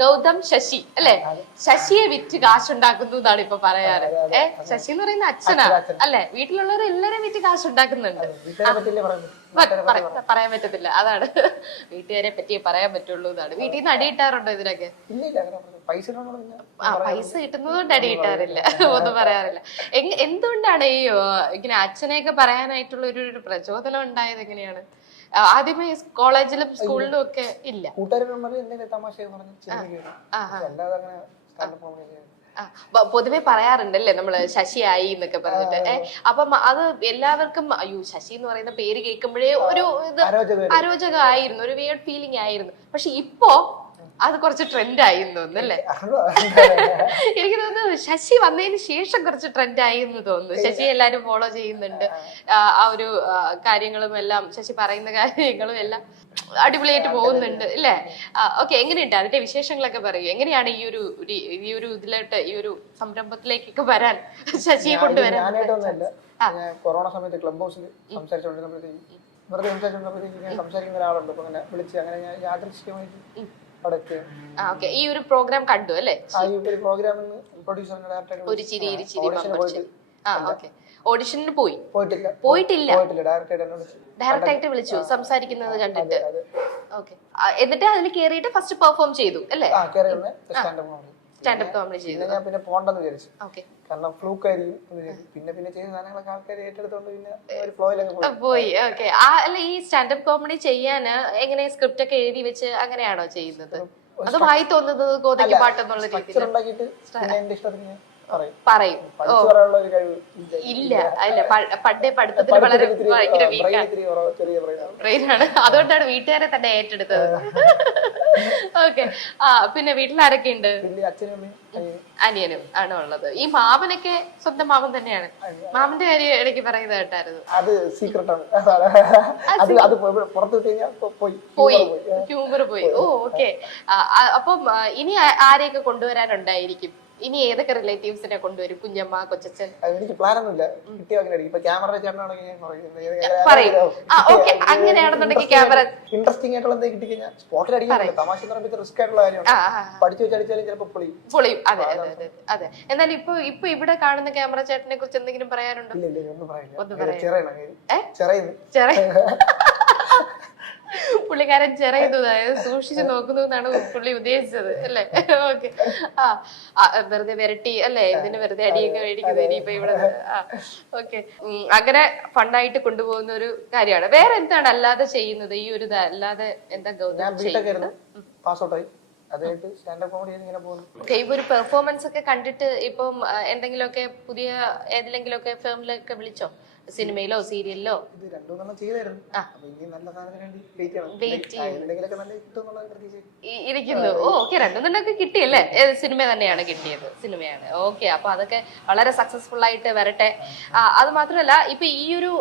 ഗൗതം ശശി അല്ലെ? ശശിയെ വിറ്റ് കാശുണ്ടാക്കുന്നു എന്നാണ് ഇപ്പൊ പറയാറ്. ഏ? ശശി എന്ന് പറയുന്ന അച്ഛനാ അല്ലെ? വീട്ടിലുള്ളവർ എല്ലാരും വിറ്റ് കാശുണ്ടാക്കുന്നുണ്ട്. പറയാൻ പറ്റത്തില്ല. അതാണ്. വീട്ടുകാരെ പറ്റിയേ പറയാൻ പറ്റുള്ളൂ എന്നാണ്. വീട്ടിൽ നിന്ന് അടിയിട്ടാറുണ്ടോ ഇതിനൊക്കെ? ആ പൈസ കിട്ടുന്നതുകൊണ്ട് അടി കിട്ടാറില്ല. ഒന്നും പറയാറില്ല. എന്തുകൊണ്ടാണ് ഈ ഇങ്ങനെ അച്ഛനെയൊക്കെ പറയാനായിട്ടുള്ള ഒരു പ്രചോദനം ഉണ്ടായത് എങ്ങനെയാണ്? ആദ്യമേ കോളേജിലും സ്കൂളിലും ഒക്കെ ഇല്ല. പൊതുവെ പറയാറുണ്ടല്ലേ നമ്മൾ ശശിയായി എന്നൊക്കെ പറഞ്ഞിട്ട്. അപ്പം അത് എല്ലാവർക്കും അയ്യോ ശശി എന്ന് പറയുന്ന പേര് കേൾക്കുമ്പോഴേ ഒരു ഇത് അരോചക അരോചകമായിരുന്നു ഒരു വേർഡ് ഫീലിംഗ് ആയിരുന്നു. പക്ഷെ ഇപ്പോ അത് കുറച്ച് ട്രെൻഡ് ആയി എന്ന് തോന്നുന്നു അല്ലേ? എനിക്ക് തോന്നുന്നു ശശി വന്നതിന് ശേഷം കുറച്ച് ട്രെൻഡ് ആയി എന്ന് തോന്നുന്നു. ശശി എല്ലാരും ഫോളോ ചെയ്യുന്നുണ്ട്. ആ, ഒരു കാര്യങ്ങളും എല്ലാം ശശി പറയുന്ന കാര്യങ്ങളും എല്ലാം അടിപൊളിയായിട്ട് പോകുന്നുണ്ട് അല്ലേ? ഓക്കെ എങ്ങനെയുണ്ട്? അതിന്റെ വിശേഷങ്ങളൊക്കെ പറയൂ. എങ്ങനെയാണ് ഈ ഒരു ഈ ഒരു ഇതിലോട്ട് ഈ ഒരു സംരംഭത്തിലേക്കൊക്കെ വരാൻ ശശിയെ കൊണ്ടുവരാൻ കൊറോണ സമയത്ത് ക്ലബ് ഹൗസിൽ സംസാരിച്ചുകൊണ്ടിരുന്നപ്പോഴത്തേക്ക് വെറുതെ സംസാരിച്ചുകൊണ്ടിരുന്നപ്പോഴത്തേക്ക് സംസാരിക്കുന്ന ഒരാളുണ്ട്. അപ്പൊ അങ്ങനെ വിളിച്ച് അങ്ങനെ ഞാൻ യാദൃശ്യമായിട്ട് ഈ ഒരു പ്രോഗ്രാം കണ്ടു അല്ലേ? ഒരു ചിരി ഇരു ചിരി ഓഡിഷന് മമ്മ ചിരി. ആ ഓക്കെ. ഓഡിഷനിൽ പോയി? പോയിട്ടില്ല. പോയിട്ടില്ല? ഡയറക്റ്റ് ആയിട്ട് വിളിച്ചു. സംസാരിക്കുന്നത് കണ്ടിട്ട്. ഓക്കെ. എന്നിട്ട് അതിൽ കേറിയിട്ട് ഫസ്റ്റ് പെർഫോം ചെയ്തു അല്ലേ? സ്റ്റാൻഡപ്പ് കോമഡി ചെയ്തു. ഞാൻ പിന്നെ പോണ്ടെന്ന് വിചാരിച്ചു. കാരണം ഫ്ലൂക്ക് ആയിരിക്കും പിന്നെ പിന്നെ ചെയ്ത സാധനങ്ങളൊക്കെ ആൾക്കാർ ഏറ്റെടുത്തോണ്ട് പിന്നെ ഒരു ഫ്ലോയിലൊക്കെ പോയി. ഓക്കെ. അല്ല ഈ സ്റ്റാൻഡപ്പ് കോമഡി ചെയ്യാന് എങ്ങനെ സ്ക്രിപ്റ്റ് ഒക്കെ എഴുതി വെച്ച് അങ്ങനെയാണോ ചെയ്യുന്നത്? അത് വായി തോന്നുന്നത് കോതയ്ക്ക് പാട്ടെന്നുള്ള രീതിയിൽ പറയും. ഇല്ല. അല്ല പണ്ടേ പഠിത്തത്തിന് വളരെ ഭയങ്കര വീക്കാണ്. അതുകൊണ്ടാണ് വീട്ടുകാരെ തന്നെ ഏറ്റെടുത്തത്. ഓക്കെ ആ പിന്നെ വീട്ടിൽ ആരൊക്കെ ഉണ്ട് അനിയനും. ആണോ ഉള്ളത്. ഈ മാമനൊക്കെ സ്വന്തം മാമൻ തന്നെയാണ്. മാമന്റെ കാര്യം ഇടയ്ക്ക് പറയുന്നത് കേട്ടായിരുന്നു. അത് സീക്രട്ട് ആണ്. അത് അത് പോയി- പുറത്ത് പോയി. പോയി. ഹ്യൂമർ ഓ ഓക്കെ അപ്പം ഇനി ആരെയൊക്കെ കൊണ്ടുവരാനുണ്ടായിരിക്കും? ഇനി ഏതൊക്കെ റിലേറ്റീവ്സിനെ കൊണ്ടുവരും? കുഞ്ഞമ്മ കൊച്ചച്ഛൻ? എനിക്ക് പ്ലാൻ ഒന്നുമില്ല. കിട്ടിയ അങ്ങനെ ഇപ്പൊ ക്യാമറ ചേട്ടനാണെങ്കിൽ പറയും. ആ ഓക്കെ അങ്ങനെയാണെന്നുണ്ടെങ്കിൽ ക്യാമറ ഇൻട്രസ്റ്റിംഗ് ആയിട്ടുള്ള എന്തെങ്കിലും കിട്ടി കഴിഞ്ഞാൽ സ്പോട്ടിൽ അടിക്കാറില്ല തമാശ എന്ന് പറയുമ്പോൾ റിസ്ക് ആയിട്ടുള്ള കാര്യമാണ്. പഠിച്ചു വെച്ച് അടിച്ചാലും ചിലപ്പോൾ പൊളി പൊളിയും. അതെ അതെ അതെ എന്നാൽ ഇപ്പൊ ഇപ്പൊ ഇവിടെ കാണുന്ന ക്യാമറ ചേട്ടനെ കുറിച്ച് എന്തെങ്കിലും പറയാനുണ്ടോ ഒന്നും പറയാനില്ല. ചെറിയ? ചെറിയ പുള്ളിക്കാരൻ ചെറിയുന്നു അതായത് സൂക്ഷിച്ചു നോക്കുന്നു എന്നാണ് പുള്ളി ഉദ്ദേശിച്ചത് അല്ലേ? ഓക്കെ ആ വെറുതെ വിരട്ടി അല്ലേ? ഇതിന് വെറുതെ അടിയൊക്കെ മേടിക്കുന്നത് ഇനിയിപ്പോ ഇവിടെ ആ ഓക്കെ അങ്ങനെ ഫണ്ടായിട്ട് കൊണ്ടുപോകുന്ന ഒരു കാര്യമാണ്. വേറെ എന്താണ് അല്ലാതെ ചെയ്യുന്നത്? ഈ ഒരു അല്ലാതെ എന്താ ഗൗതം ചെയ്യുന്നത്? സ്റ്റാൻഡപ്പ് കോമഡി ഇങ്ങനെ പോകുന്നു. ഓക്കെ ഇപ്പൊ ഒരു പെർഫോമൻസ് ഒക്കെ കണ്ടിട്ട് ഇപ്പം എന്തെങ്കിലുമൊക്കെ പുതിയ ഏതെങ്കിലുമൊക്കെ ഫിലിമിലൊക്കെ വിളിച്ചോ? സിനിമയിലോ സീരിയലിലോ ഇത് രണ്ടു മൂന്നെണ്ണം ചെയ്തായിരുന്നു. അപ്പൊ ഇനി നല്ല സാധനത്തിന് വേണ്ടി വെയിറ്റ് ചെയ്യണം. വെയിറ്റ് എന്തെങ്കിലുമൊക്കെ നല്ല കിട്ടും എന്നുള്ള പ്രതീക്ഷ ഇരിക്കുന്നു. ഓ ഓക്കെ രണ്ടുമൂന്നൊക്കെ കിട്ടിയല്ലേ? ഏത് സിനിമ തന്നെയാണ് കിട്ടിയത്. സിനിമയാണ്. ഓക്കെ അപ്പൊ അതൊക്കെ വളരെ സക്സസ്ഫുൾ ആയിട്ട് വരട്ടെ. അത് മാത്രമല്ല ഇപ്പൊ ഈ ഒരു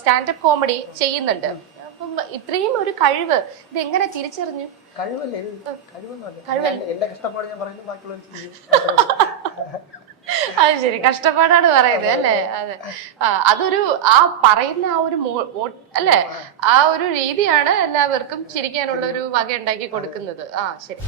സ്റ്റാൻഡപ്പ് കോമഡി ചെയ്യുന്നുണ്ട്. അപ്പം ഇത്രയും ഒരു കഴിവ് ഇത് എങ്ങനെ തിരിച്ചറിഞ്ഞു? കഴിവല്ലേ? ഇത് കഴിവൊന്നുമല്ല ഞാൻ എന്റെ കഷ്ടപ്പാട് ഞാൻ പറയുന്നു ബാക്കിയുള്ളവർ അത് ശരി. കഷ്ടപ്പാടാണ് പറയുന്നത് അല്ലേ? അതെ ആ അതൊരു ആ പറയുന്ന ആ ഒരു അല്ലേ? ആ ഒരു രീതിയാണ് എല്ലാവർക്കും ചിരിക്കാനുള്ള ഒരു വക ഉണ്ടാക്കി കൊടുക്കുന്നത്. ആ ശരി.